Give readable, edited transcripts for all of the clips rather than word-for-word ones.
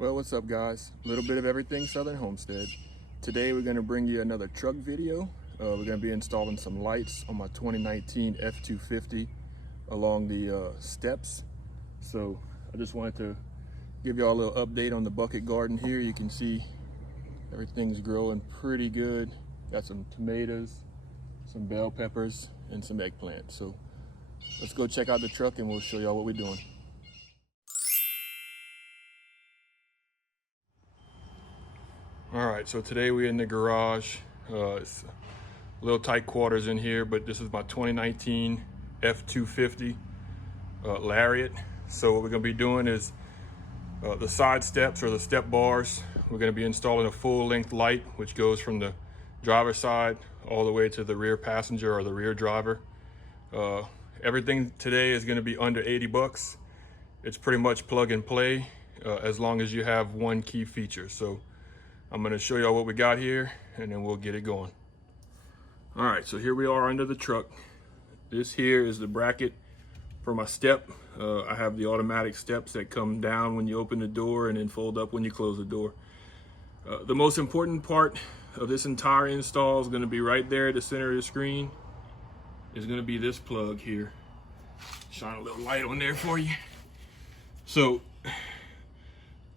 Well, what's up guys? A little bit of everything Southern Homestead. Today we're going to bring you another truck video. We're going to be installing some lights on my 2019 F250 along the steps. So I just wanted to give y'all a little update on the bucket garden here. You can see everything's growing pretty good. Got some tomatoes, some bell peppers, and some eggplant. So let's go check out the truck and we'll show y'all what we're doing. All right, so today we're in the garage. It's a little tight quarters in here, but this is my 2019 F250 Lariat. So what we're gonna be doing is the side steps or the step bars. We're gonna be installing a full length light, which goes from the driver's side all the way to the rear passenger or the rear driver. Everything today is gonna be under 80 bucks. It's pretty much plug and play as long as you have one key feature. So I'm gonna show y'all what we got here and then we'll get it going. All right, so here we are under the truck. This here is the bracket for my step. I have the automatic steps that come down when you open the door and then fold up when you close the door. The most important part of this entire install is gonna be right there at the center of the screen. Is gonna be this plug here. Shine a little light on there for you. So,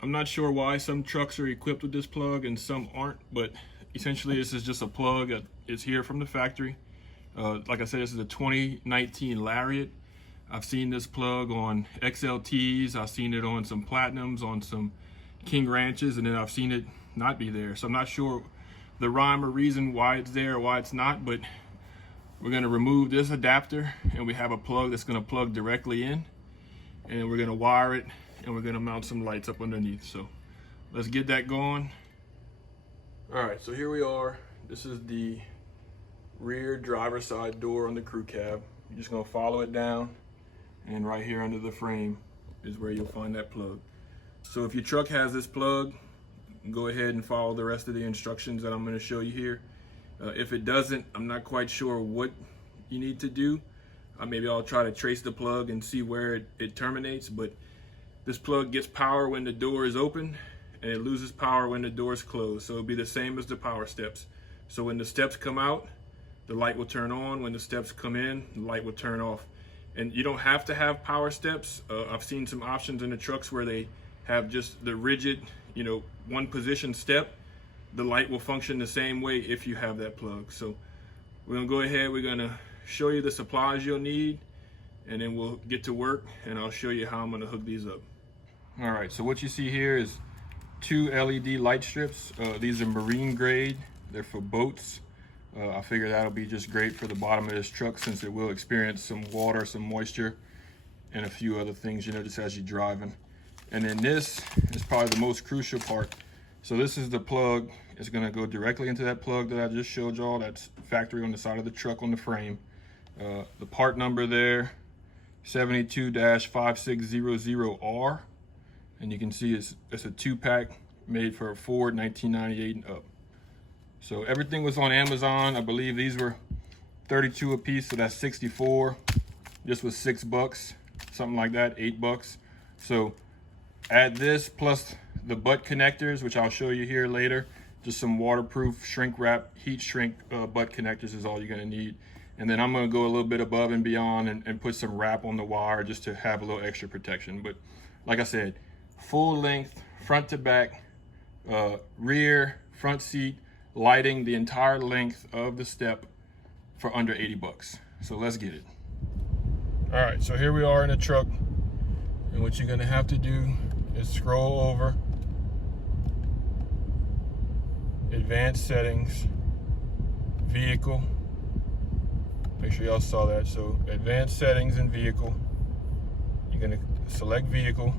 I'm not sure why some trucks are equipped with this plug and some aren't, but essentially this is just a plug. It's here from the factory. Like I said, this is a 2019 Lariat. I've seen this plug on XLTs, I've seen it on some Platinums, on some King Ranches, and then I've seen it not be there. So I'm not sure the rhyme or reason why it's there or why it's not, but we're gonna remove this adapter and we have a plug that's gonna plug directly in, and we're gonna wire it and we're gonna mount some lights up underneath. So let's get that going. All right, so here we are. This is the rear driver's side door on the crew cab. You're just gonna follow it down, and right here under the frame is where you'll find that plug. So if your truck has this plug, go ahead and follow the rest of the instructions that I'm gonna show you here. If it doesn't, I'm not quite sure what you need to do. Maybe I'll try to trace the plug and see where it terminates, but this plug gets power when the door is open and it loses power when the door is closed. So it'll be the same as the power steps. So when the steps come out, the light will turn on. When the steps come in, the light will turn off. And you don't have to have power steps. I've seen some options in the trucks where they have just the rigid, one position step. The light will function the same way if you have that plug. So we're gonna go ahead, we're gonna show you the supplies you'll need, and then we'll get to work and I'll show you how I'm gonna hook these up. All right, so what you see here is 2 LED light strips. These are marine grade, they're for boats. I figure that'll be just great for the bottom of this truck since it will experience some water, some moisture, and a few other things, just as you're driving. And then this is probably the most crucial part. So this is the plug. It's gonna go directly into that plug that I just showed y'all. That's factory on the side of the truck on the frame. The part number there, 72-5600R. And you can see it's a 2-pack made for a Ford 1998 and up. So everything was on Amazon. I believe these were 32 a piece, so that's 64. This was $6, something like that, $8. So add this plus the butt connectors, which I'll show you here later. Just some waterproof shrink wrap, heat shrink butt connectors is all you're gonna need. And then I'm gonna go a little bit above and beyond and put some wrap on the wire just to have a little extra protection. But like I said, full length, front to back, rear, front seat, lighting the entire length of the step for under 80 bucks. So let's get it. All right, so here we are in the truck. And what you're gonna have to do is scroll over, advanced settings, vehicle. Make sure y'all saw that. So advanced settings and vehicle. You're gonna select vehicle.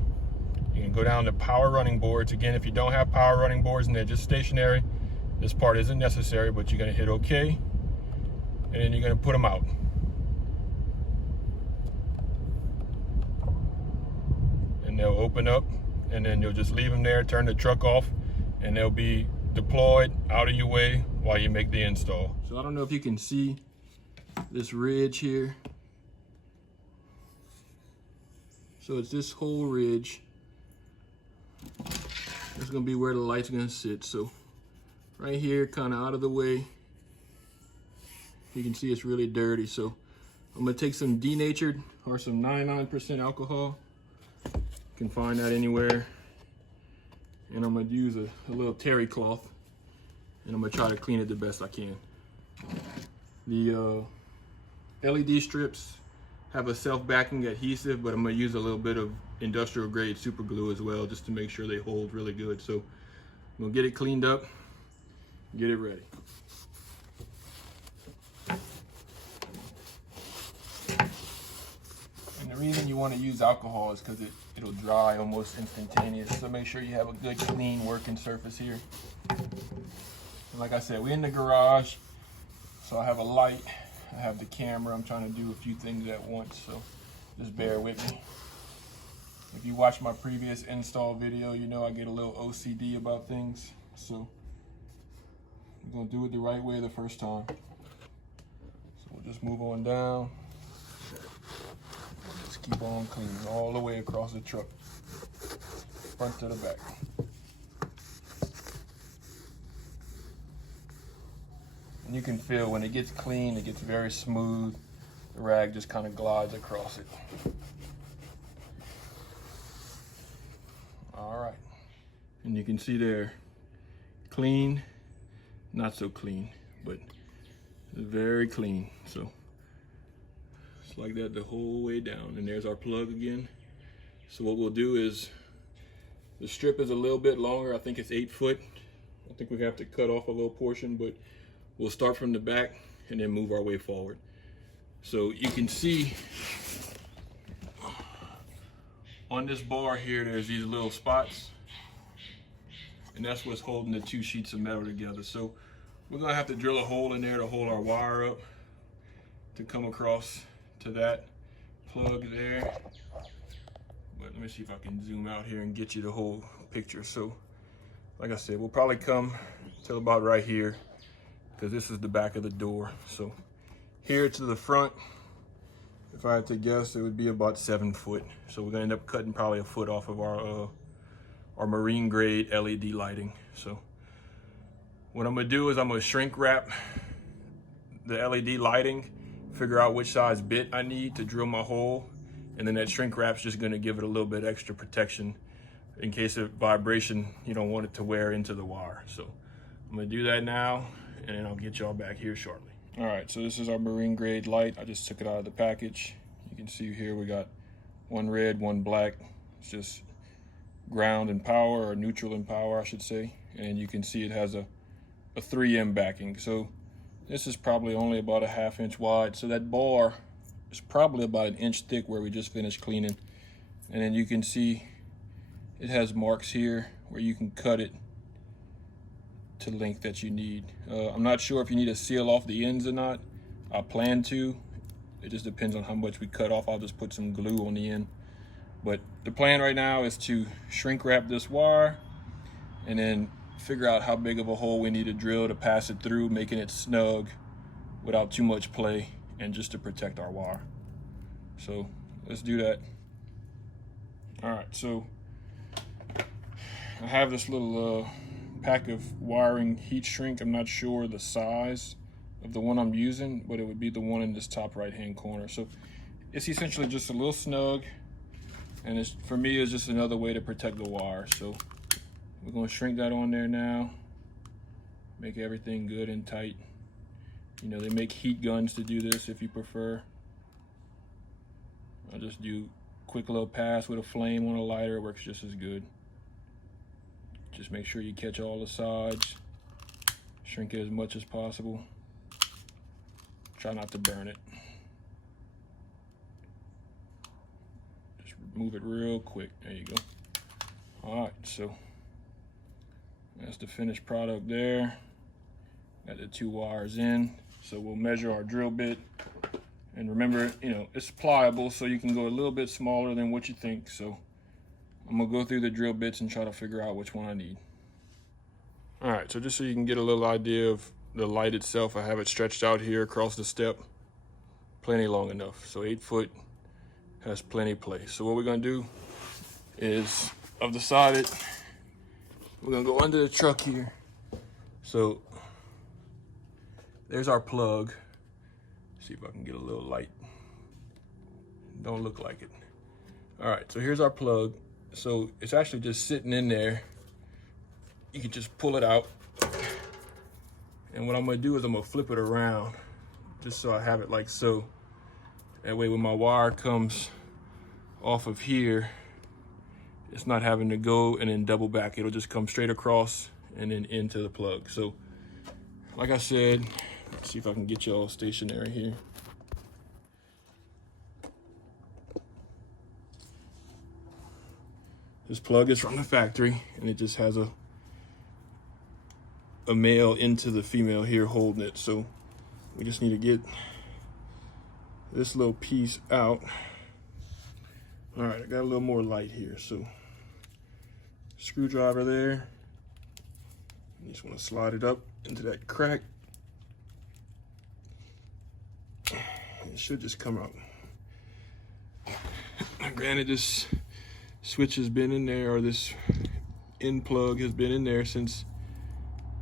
You can go down to power running boards. Again, if you don't have power running boards and they're just stationary, this part isn't necessary, but you're gonna hit OK, and then you're gonna put them out. And they'll open up, and then you'll just leave them there, turn the truck off, and they'll be deployed out of your way while you make the install. So I don't know if you can see this ridge here. So it's this whole ridge. is gonna be where the light's gonna sit. So right here, kind of out of the way. You can see it's really dirty. So I'm gonna take some denatured or some 99% alcohol. You can find that anywhere. And I'm gonna use a little terry cloth, and I'm gonna try to clean it the best I can. The LED strips have a self-backing adhesive, but I'm gonna use a little bit of industrial grade super glue as well, just to make sure they hold really good. So I'm gonna get it cleaned up, get it ready. And the reason you want to use alcohol is because it'll dry almost instantaneous. So make sure you have a good clean working surface here. And like I said, we're in the garage, so I have a light, I have the camera. I'm trying to do a few things at once, so just bear with me. If you watch my previous install video, you know I get a little OCD about things, so I'm gonna do it the right way the first time. So we'll just move on down. Just keep on cleaning all the way across the truck, front to the back. And you can feel when it gets clean, it gets very smooth. The rag just kind of glides across it. All right. And you can see there, clean, not so clean, but very clean. So it's like that the whole way down. And there's our plug again. So what we'll do is, the strip is a little bit longer. I think it's 8 foot. I think we have to cut off a little portion, but we'll start from the back and then move our way forward. So you can see on this bar here, there's these little spots, and that's what's holding the two sheets of metal together. So we're gonna have to drill a hole in there to hold our wire up to come across to that plug there. But let me see if I can zoom out here and get you the whole picture. So like I said, we'll probably come till about right here, because this is the back of the door. So here to the front, if I had to guess, it would be about 7 foot. So we're gonna end up cutting probably a foot off of our marine grade LED lighting. So what I'm gonna do is I'm gonna shrink wrap the LED lighting, figure out which size bit I need to drill my hole, and then that shrink wrap's just gonna give it a little bit extra protection in case of vibration, you don't want it to wear into the wire. So I'm gonna do that now, and then I'll get y'all back here shortly. All right, so this is our marine grade light. I just took it out of the package. You can see here we got one red, one black. It's just ground and power, or neutral and power, I should say. And you can see it has a 3M backing. So this is probably only about a 1/2 inch wide. So that bar is probably about 1 inch thick where we just finished cleaning. And then you can see it has marks here where you can cut it to length that you need. I'm not sure if you need to seal off the ends or not. I plan to. It just depends on how much we cut off. I'll just put some glue on the end. But the plan right now is to shrink wrap this wire and then figure out how big of a hole we need to drill to pass it through, making it snug without too much play, and just to protect our wire. So let's do that. All right, so I have this little pack of wiring heat shrink. I'm not sure the size of the one I'm using, but it would be the one in this top right hand corner. So it's essentially just a little snug, and it's, for me, it's just another way to protect the wire. So we're going to shrink that on there now, make everything good and tight. You know, they make heat guns to do this if you prefer. I'll just do a quick little pass with a flame on a lighter. It works just as good. Just make sure you catch all the sides, shrink it as much as possible. Try not to burn it. Just move it real quick. There you go. All right, so that's the finished product there. Got the 2 wires in. So we'll measure our drill bit. And remember, you know, it's pliable, so you can go a little bit smaller than what you think. So I'm gonna go through the drill bits and try to figure out which one I need. All right, so just so you can get a little idea of the light itself, I have it stretched out here across the step, plenty long enough. So 8 foot has plenty of play. So what we're gonna do is, I've decided We're gonna go under the truck here. So there's our plug. See if I can get a little light. Don't look like it. All right, so here's our plug. So it's actually just sitting in there. You can just pull it out. And what I'm gonna do is I'm gonna flip it around just so I have it like so. That way when my wire comes off of here, it's not having to go and then double back. It'll just come straight across and then into the plug. So like I said, let's see if I can get you all stationary here. This plug is from the factory and it just has a male into the female here holding it. So we just need to get this little piece out. All right, I got a little more light here. So screwdriver there. You just want to slide it up into that crack. It should just come out. Granted, this switch has been in there, or this end plug has been in there since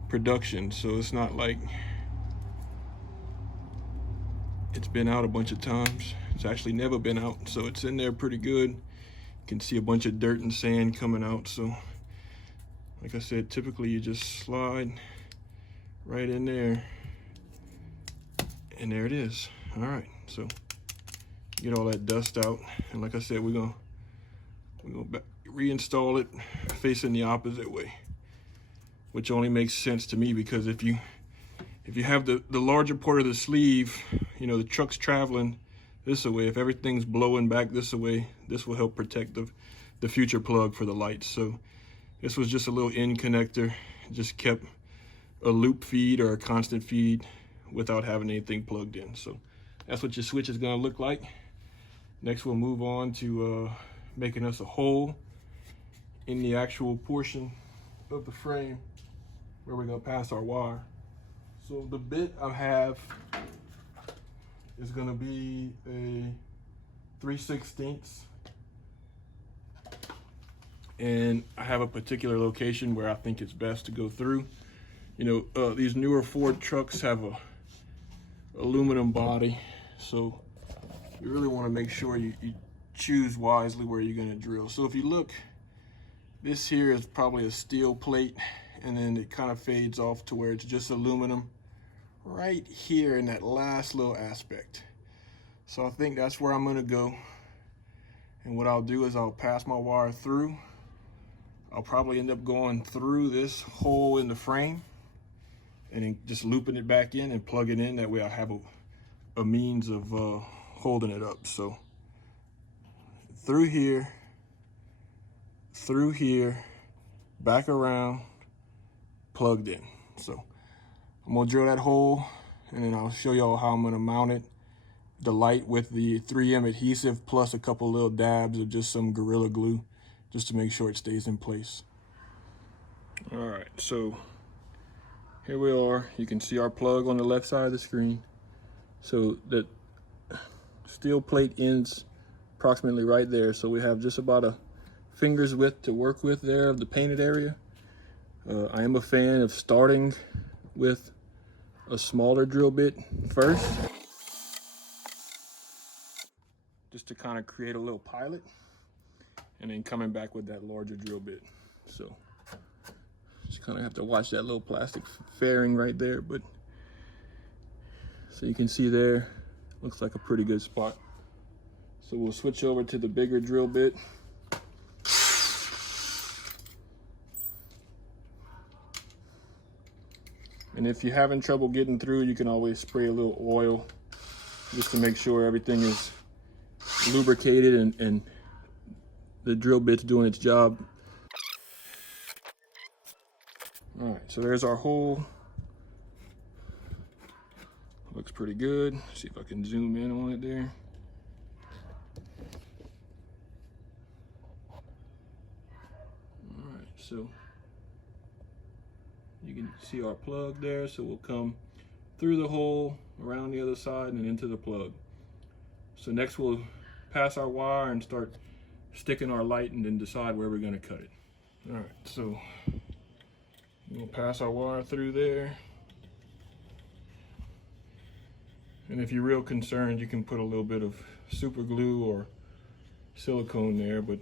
production, so it's not like it's been out a bunch of times. It's actually never been out, so it's in there pretty good. You can see a bunch of dirt and sand coming out. So like I said, typically you just slide right in there and there it is. All right, so get all that dust out, and like I said, we're gonna reinstall it facing the opposite way, which only makes sense to me because if you have the larger part of the sleeve, you know, the truck's traveling this way. If everything's blowing back this way, this will help protect the future plug for the lights. So this was just a little end connector, just kept a loop feed or a constant feed without having anything plugged in. So that's what your switch is gonna look like. Next, we'll move on to making us a hole in the actual portion of the frame where we're gonna pass our wire. So the bit I have is gonna be a 3/16, and I have a particular location where I think it's best to go through. You know, these newer Ford trucks have a aluminum body, so you really want to make sure you choose wisely where you're going to drill. So if you look, this here is probably a steel plate, and then it kind of fades off to where it's just aluminum right here in that last little aspect. So I think that's where I'm going to go, and what I'll do is I'll pass my wire through. I'll probably end up going through this hole in the frame and then just looping it back in and plug it in. That way I'll have a means of holding it up. So through here, back around, plugged in. So I'm gonna drill that hole, and then I'll show y'all how I'm gonna mount it. The light with the 3M adhesive plus a couple little dabs of just some Gorilla Glue, just to make sure it stays in place. All right, so here we are. You can see our plug on the left side of the screen. So the steel plate ends approximately right there. So we have just about a finger's width to work with there of the painted area. I am a fan of starting with a smaller drill bit first, just to kind of create a little pilot, and then coming back with that larger drill bit. So just kind of have to watch that little plastic fairing right there, but so you can see there, looks like a pretty good spot. So we'll switch over to the bigger drill bit. And if you're having trouble getting through, you can always spray a little oil just to make sure everything is lubricated and the drill bit's doing its job. All right, so there's our hole. Looks pretty good. See if I can zoom in on it there. All right, so you can see our plug there. So we'll come through the hole, around the other side, and into the plug. So next we'll pass our wire and start sticking our light, and then decide where we're gonna cut it. All right, so We'll pass our wire through there. And if you're real concerned, you can put a little bit of super glue or silicone there, but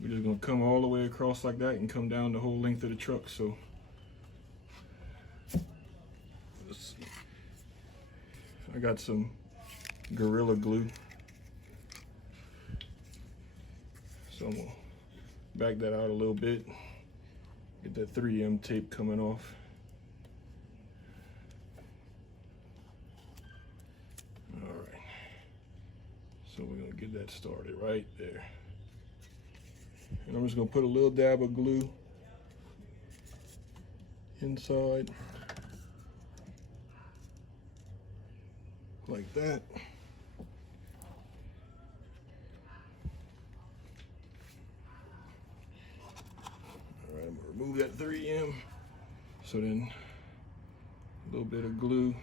we're just gonna come all the way across like that and come down the whole length of the truck. So I got some Gorilla Glue. So I'm gonna back that out a little bit. Get that 3M tape coming off. All right. So we're gonna get that started right there. And I'm just gonna put a little dab of glue inside, like that. All right, I'm gonna remove that 3M. So then a little bit of glue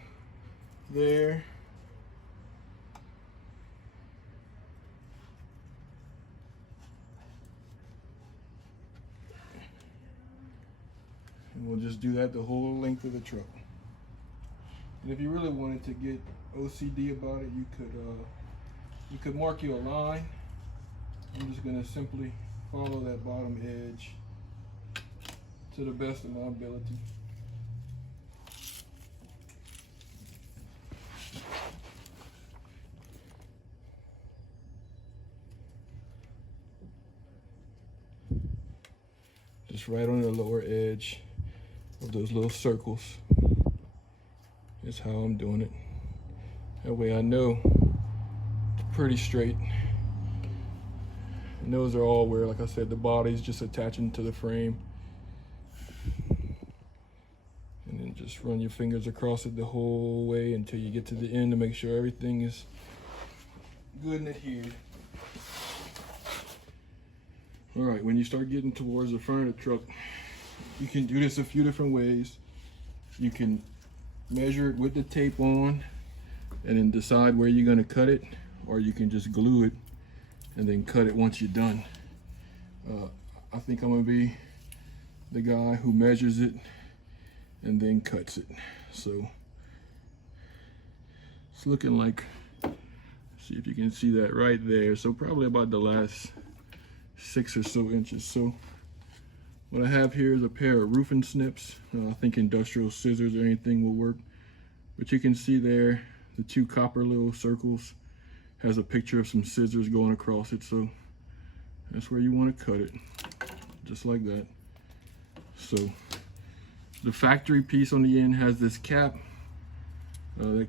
there. And we'll just do that the whole length of the truck. And if you really wanted to get OCD about it, you could mark you a line. I'm just gonna simply follow that bottom edge to the best of my ability. Just right on the lower edge of those little circles. That's how I'm doing it. That way I know it's pretty straight. And those are all where, like I said, the body's just attaching to the frame. And then just run your fingers across it the whole way until you get to the end to make sure everything is good and adhered. All right, when you start getting towards the front of the truck, you can do this a few different ways. You can measure it with the tape on and then decide where you're gonna cut it, or you can just glue it and then cut it once you're done. I think I'm gonna be the guy who measures it and then cuts it. So it's looking like, see if you can see that right there. So probably about the last 6 or so inches. So what I have here is a pair of roofing snips. I think industrial scissors or anything will work. But you can see there, the 2 copper little circles has a picture of some scissors going across it. So that's where you want to cut it, just like that. So the factory piece on the end has this cap. I'm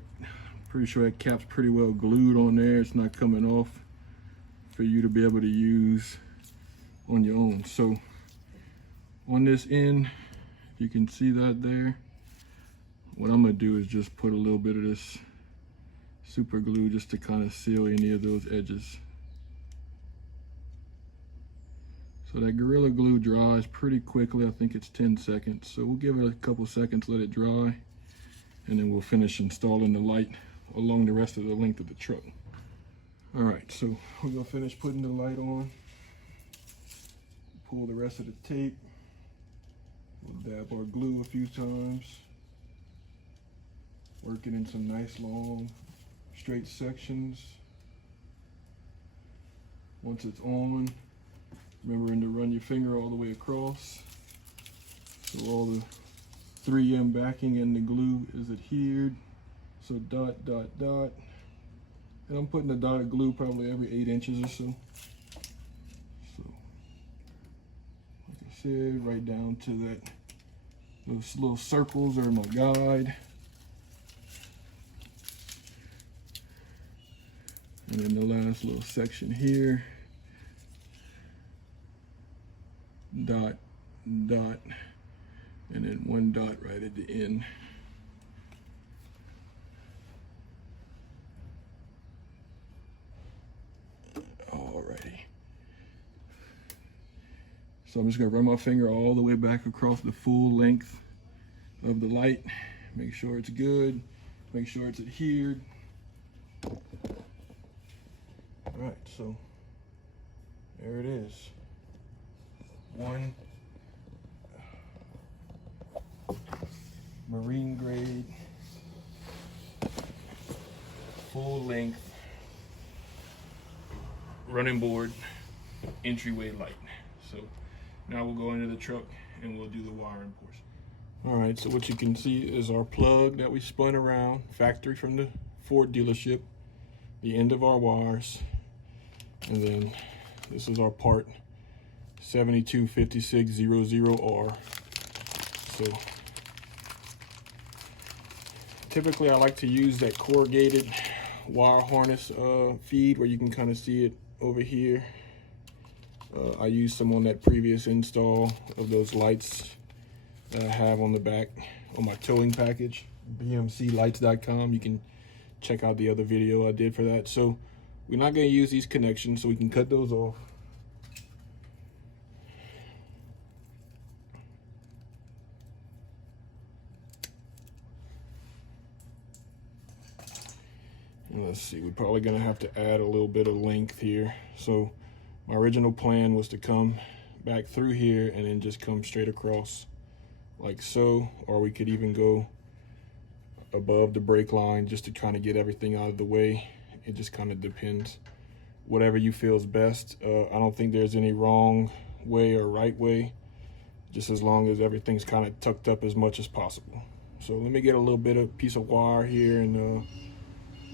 pretty sure that cap's pretty well glued on there. It's not coming off for you to be able to use on your own. So on this end, you can see that there. What I'm gonna do is just put a little bit of this super glue just to kind of seal any of those edges. So that Gorilla Glue dries pretty quickly. I think it's 10 seconds. So we'll give it a couple seconds, let it dry, and then we'll finish installing the light along the rest of the length of the truck. All right, so we're gonna finish putting the light on. Pull the rest of the tape. We'll dab our glue a few times. Work it in some nice long straight sections. Once it's on, remembering to run your finger all the way across so all the 3M backing and the glue is adhered. So dot, dot, dot. And I'm putting the dotted glue probably every 8 inches or so. So, like I said, right down to that, those little circles are my guide. And then the last little section here, dot, dot, and then 1 dot right at the end. Alrighty. So I'm just gonna run my finger all the way back across the full length of the light. Make sure it's good, make sure it's adhered. All right, so there it is. 1, marine grade, full length, running board, entryway light. So now we'll go into the truck and we'll do the wiring portion. All right, so what you can see is our plug that we spun around, factory from the Ford dealership, the end of our wires, and then this is our part 72500R. So typically I like to use that corrugated wire harness feed where you can kind of see it over here. I used some on that previous install of those lights that I have on the back on my towing package, bmclights.com. You can check out the other video I did for that. So we're not going to use these connections, so we can cut those off. And let's see, we're probably going to have to add a little bit of length here. So my original plan was to come back through here and then just come straight across like so, or we could even go above the brake line just to kind of get everything out of the way. It just kind of depends, whatever you feel is best. I don't think there's any wrong way or right way, just as long as everything's kind of tucked up as much as possible. So let me get a little bit of piece of wire here and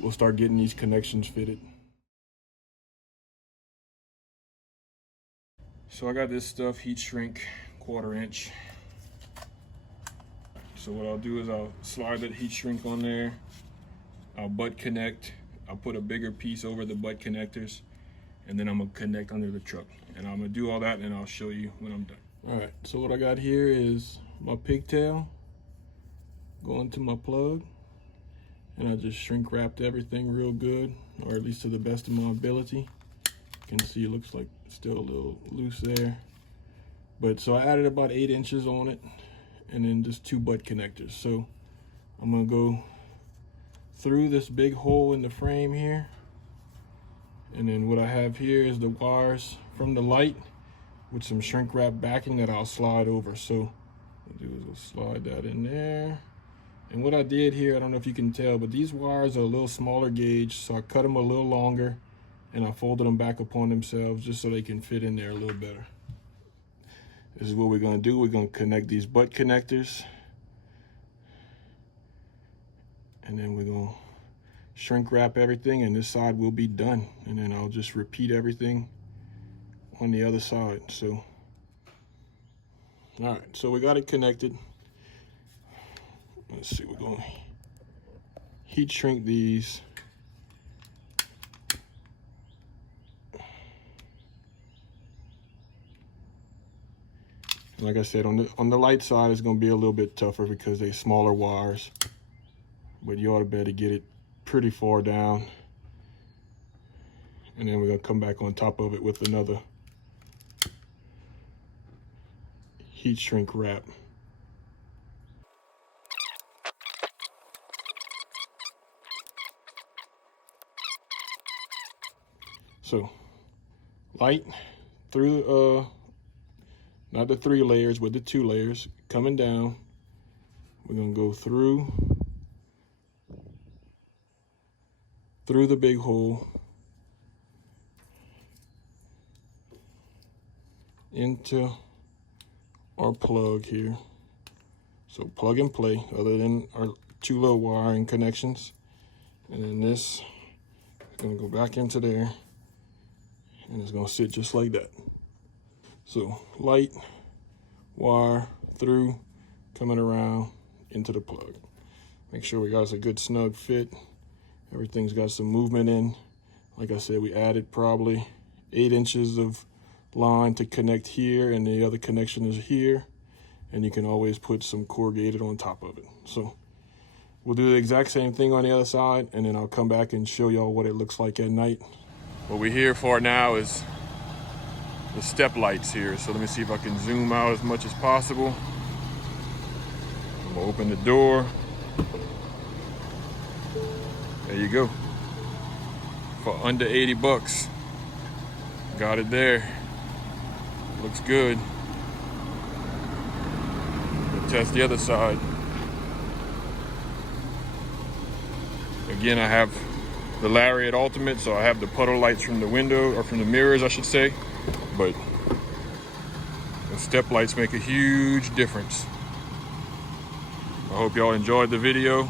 we'll start getting these connections fitted. So I got this stuff heat shrink 1/4 inch. So what I'll do is I'll slide that heat shrink on there. I'll butt connect. I'll put a bigger piece over the butt connectors, and then I'm gonna connect under the truck. And I'm gonna do all that and I'll show you when I'm done. All right, so what I got here is my pigtail going to my plug. And I just shrink wrapped everything real good, or at least to the best of my ability. You can see it looks like it's still a little loose there. But so I added about 8 inches on it, and then just 2 butt connectors. So I'm gonna go through this big hole in the frame here. And then what I have here is the wires from the light with some shrink wrap backing that I'll slide over. So what I'll do is I'll slide that in there. And what I did here, I don't know if you can tell, but these wires are a little smaller gauge, so I cut them a little longer and I folded them back upon themselves just so they can fit in there a little better. This is what we're gonna do. We're gonna connect these butt connectors, and then we're gonna shrink wrap everything, and this side will be done. And then I'll just repeat everything on the other side. So, all right, so we got it connected. Let's see, we're going to heat shrink these. Like I said, on the light side, it's going to be a little bit tougher because they're smaller wires. But you ought to be able to get it pretty far down. And then we're going to come back on top of it with another heat shrink wrap. So light through not the 3 layers, but the 2 layers coming down. We're gonna go through the big hole into our plug here. So plug and play, other than our 2 little wiring connections. And then this is gonna go back into there. And it's gonna sit just like that. So light, wire, through, coming around into the plug. Make sure we got a good snug fit. Everything's got some movement in. Like I said, we added probably 8 inches of line to connect here, and the other connection is here. And you can always put some corrugated on top of it. So we'll do the exact same thing on the other side, and then I'll come back and show y'all what it looks like at night. What we're here for now is the step lights here. So let me see if I can zoom out as much as possible. I'm gonna open the door. There you go. For under 80 bucks. Got it there. Looks good. We'll test the other side. Again, I have the Lariat Ultimate, so I have the puddle lights from the window, or from the mirrors, I should say. But the step lights make a huge difference. I hope y'all enjoyed the video.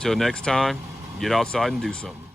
Till next time, get outside and do something.